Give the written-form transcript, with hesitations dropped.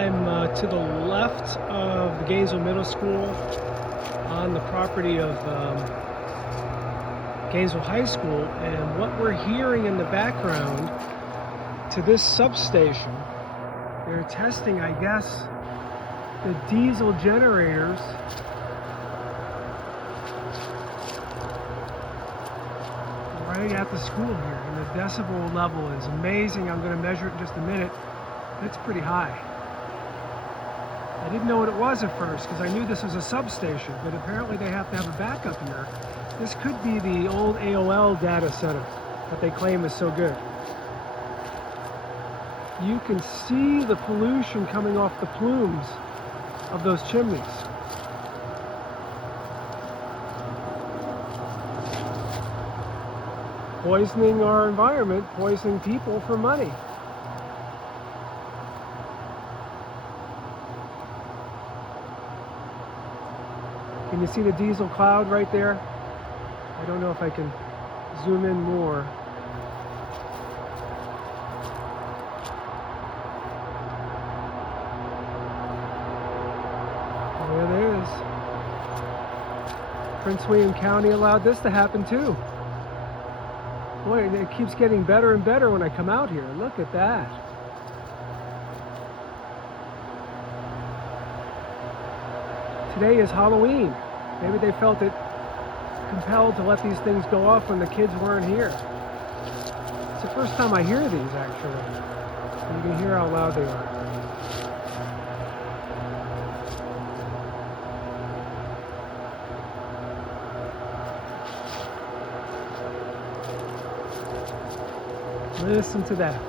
I'm to the left of the Gainesville Middle School on the property of Gainesville High School, and what we're hearing in the background to this substation, they're testing, I guess, the diesel generators right at the school here, and the decibel level is amazing. I'm going to measure it in just a minute. It's pretty high. I didn't know what it was at first because I knew this was a substation, but apparently they have to have a backup here. This could be the old AOL data center that they claim is so good. You can see the pollution coming off the plumes of those chimneys. Poisoning our environment, poisoning people for money. Can you see the diesel cloud right there? I don't know if I can zoom in more. There it is. Prince William County allowed this to happen too. Boy, it keeps getting better and better when I come out here. Look at that. Today is Halloween. Maybe they felt it compelled to let these things go off when the kids weren't here. It's the first time I hear these, actually. You can hear how loud they are. Listen to that.